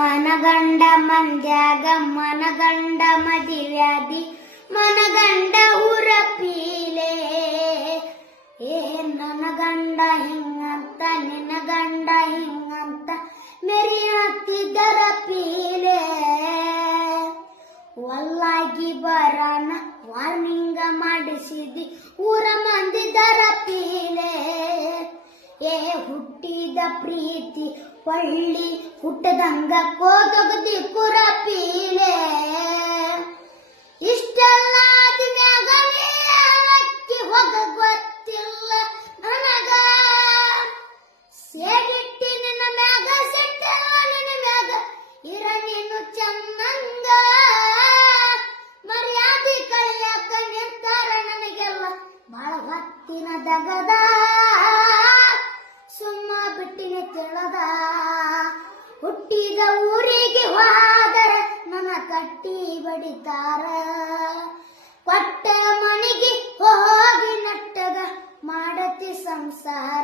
ಮನಗಂಡ ಮಂದ್ಯಾಗ ಮನಗಂಡ ಮದಿವ್ಯಾದಿ ಮನಗಂಡ ಊರ ಪೀಲೆ ನನ್ನ ಗಂಡ ಹಿಂಗಂತ ನಿನ್ನ ಗಂಡ ಹಿಂಗಂತ ಮೆರಿ ಹತ್ತಿದರ ಪೀಲೆ ಒಲ್ಲಾಗಿ ಬರಾನ ವಾರ್ನಿಂಗ ಮಾಡಿಸಿದಿ ಊರ ಮಂದಿದರ ಪೀಲೆ ಹುಟ್ಟಿದ ಪ್ರೀತಿ ಪಳ್ಳಿ ಹುಟ್ಟದಂಗ ಕೋದಗದಿ ಪುರ ಪೀಲೆ ಇಷ್ಟೆಲ್ಲ ಅಕ್ಕಿ ಹೋಗ ಗೊತ್ತಿಲ್ಲ ನನಗ ಸೇಗಿಟ್ಟಿ ನಿನ್ನ ಮ್ಯಾಗ ಸೆಟ್ಟ ನಿನ್ನ ಮ್ಯಾಗ ಇರ ನೀನು ಚಂದಂಗ ಮರ್ಯಾದೆ ಕಳಿಯಾಕ ನಿಂತಾರ ನನಗೆಲ್ಲ ಬಹಳ ಹೊತ್ತಿನ ದಗದ ಸುಮ್ಮ ಬಿಟ್ಟಿನ ತಿಳದ ಹುಟ್ಟಿದ ಊರಿಗೆ ಹೋದರ ನನ್ನ ಕಟ್ಟಿ ಬಡಿತಾರ ಕೊಟ್ಟ ಮನೆಗೆ ಹೋಗಿ ನಟ್ಟಗ ಮಾಡತಿ ಸಂಸಾರ